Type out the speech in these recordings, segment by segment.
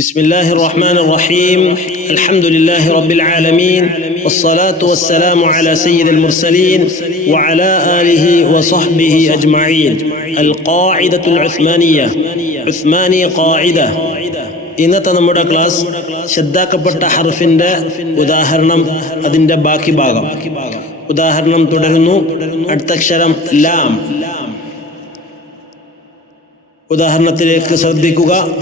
بسم الله الرحمن الرحيم الحمد لله رب العالمين والصلاة والسلام على سيد المرسلين وعلى آله وصحبه أجمعين القاعدة العثمانية عثماني قاعدة ഇന്നത്തെ നമ്മുടെ ക്ലാസ് ശ്രദ്ധാക്കപ്പെട്ട ഹർഫിന്റെ ഉദാഹരണം അതിന്റെ ബാക്കി ഭാഗം ഉദാഹരണം തുടരുന്നു. അടുത്ത അക്ഷരം ലാം. ഉദാഹരണത്തിലേക്ക് ശ്രദ്ധിക്കുക,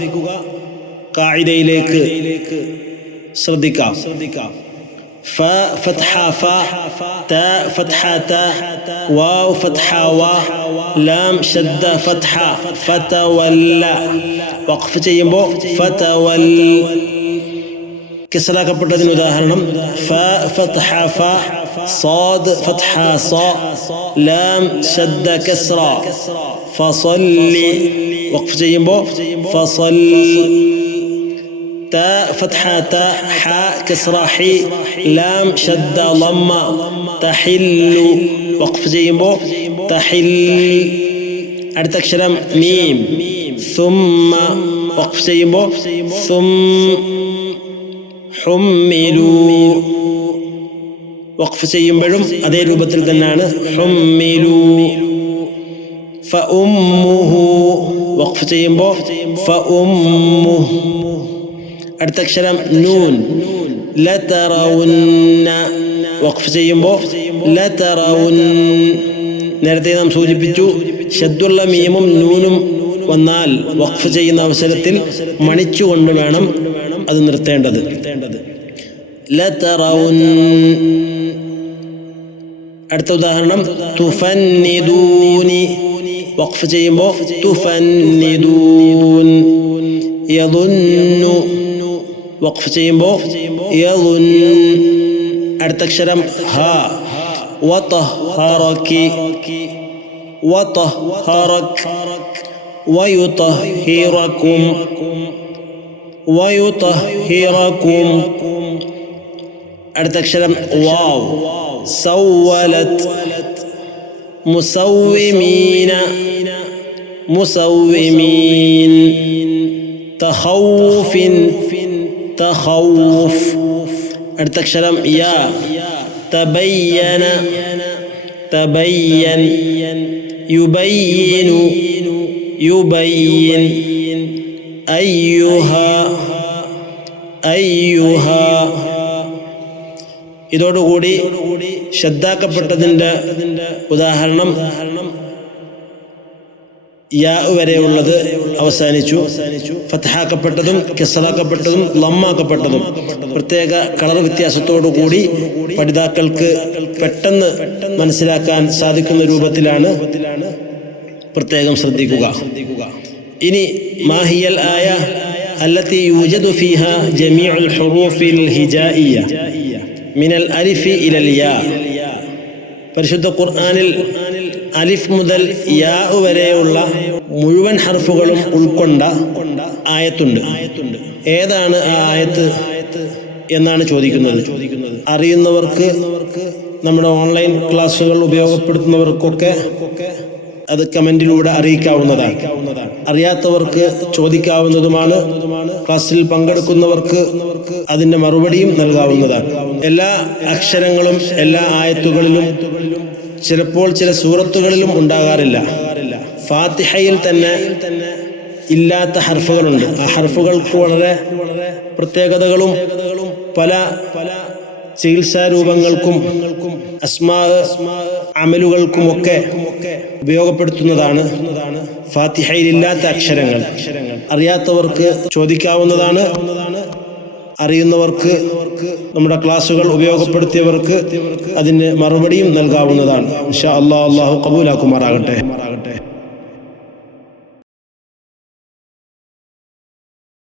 ഖാഇദയിലേക്ക് ശ്രദ്ധിക്കാം. ഫ ഫത്ഹ ഫ, ത ഫത്ഹ ത, വാവ് ഫത്ഹ വ, ലാം ഷദ്ദ ഫത്ഹ ഫതവല്ല. വഖഫ് ചെയ്യുമ്പോൾ ഫതവൽ. കിസ്റാക്കപ്പെട്ടതിന് ഉദാഹരണം ഫ ഫത്ഹ ഫ, സാദ് ഫത്ഹ സ, ലാം ഷദ്ദ കസ്റ ഫസല്ലി. വഖഫ് ചെയ്യുമ്പോൾ ഫസൽ. تا فتحة تا، حاء كسرة حي، لام شدة ضمة تحل. وقف جيمبو تحل. أرتك شرم ميم ثم. وقف جيمبو ثم حملوا. وقف جيمبو أدي روبة الدنانة حملوا. فأمه. وقف جيمبو فأمه. അടുത്ത അക്ഷരം നൂൻ. ലതറവുന്ന. വഖഫ് ചെയ്യുമ്പോൾ ലതറവുൻ. നേരത്തെ നാം സൂചിപ്പിച്ചു, ഷദ്ദുള്ള മീമും നൂനും വന്നാൽ വഖഫ് ചെയ്യുന്ന അവസരത്തിൽ മണിച്ചുകൊണ്ട് വേണം അത് നിർത്തേണ്ടത്. ലതറവുൻ. അടുത്ത ഉദാഹരണം തുഫന്നിദൂനി. വഖഫ് ചെയ്യുമ്പോൾ തുഫന്നിദൂൻ. യദുന്നു. വഖഫ് ചെയ്യുമ്പോൾ യദുൻ. അടുത്ത അക്ഷരം ഹ. വതഹറകി. വതഹറക്. വയുതഹിറകും. വയുതഹിറകും. അടുത്ത അക്ഷരം വാവ്. സവ്വലത്. മുസവ്വിമീന. മുസവ്വിമീൻ. തഖൗഫിൻ. തഖൗഫ്. അടുത്ത അക്ഷരം യാ. തബയ്യന. തബയ്യൻ. യുബയ്യിനു. യുബയ്യിൻ. അയ്യുഹ. അയ്യുഹ. ഇതോടുകൂടി ശ്രദ്ധാക്കപ്പെട്ടതിൻ്റെ ഉദാഹരണം യാ വരെയുള്ളത് അവസാനിച്ചു. ഫത്ഹാക്കപ്പെട്ടതും കെസ്റാക്കപ്പെട്ടതും ലമ്മാക്കപ്പെട്ടതും പ്രത്യേക കളർ വ്യത്യാസത്തോടു കൂടി പഠിതാക്കൾക്ക് പെട്ടെന്ന് മനസ്സിലാക്കാൻ സാധിക്കുന്ന രൂപത്തിലാണ്. പ്രത്യേകം ശ്രദ്ധിക്കുക. ഇനി മാഹിയൽ ആയ അല്ലത്തി യൂജദു ഫീഹാ ജമീഉൽ ഹുറൂഫിൽ ഹിജായിയ മിനൽ അലിഫി ഇലൽ യാ. പരിശുദ്ധ ഖുർആനിൽ അലിഫ് മുതൽ യാ വരെയുള്ള മുഴുവൻ ഹർഫുകളും ഉൾക്കൊണ്ട ആയത്തുണ്ട്. ഏതാണ് ആ ആയത്ത് എന്നാണ് ചോദിക്കുന്നത്. അറിയുന്നവർക്ക്, നമ്മുടെ ഓൺലൈൻ ക്ലാസ്സുകൾ ഉപയോഗപ്പെടുത്തുന്നവർക്കൊക്കെ അത് കമന്റിലൂടെ അറിയിക്കാവുന്നതാണ്. അറിയാത്തവർക്ക് ചോദിക്കാവുന്നതുമാണ്. ക്ലാസ്സിൽ പങ്കെടുക്കുന്നവർക്ക് അതിന്റെ മറുപടിയും നൽകാവുന്നതാണ്. എല്ലാ അക്ഷരങ്ങളും എല്ലാ ആയത്തുകളിലും, ചിലപ്പോൾ ചില സൂറത്തുകളിലും ഉണ്ടാകാറില്ല. ഫാത്തിഹയിൽ തന്നെ ഇല്ലാത്ത ഹർഫുകളുണ്ട്. ആ ഹർഫുകൾക്ക് വളരെ പ്രത്യേകതകളും പല ചികിത്സാ രൂപങ്ങൾക്കും അസ്മാ അമലുകൾക്കുമൊക്കെ ഉപയോഗപ്പെടുത്തുന്നതാണ് ഫാത്തിഹയിൽ ഇല്ലാത്ത അക്ഷരങ്ങൾ. അറിയാത്തവർക്ക് ചോദിക്കാവുന്നതാണ്. അറിയുന്നവർക്ക്, നമ്മുടെ ക്ലാസ്സുകൾ ഉപയോഗപ്പെടുത്തിയവർക്ക് അതിന് മറുപടിയും നൽകാവുന്നതാണ്. ഇൻഷാ അല്ലാഹ്. അല്ലാഹു ഖബൂലാക്കുമാറാകട്ടെ.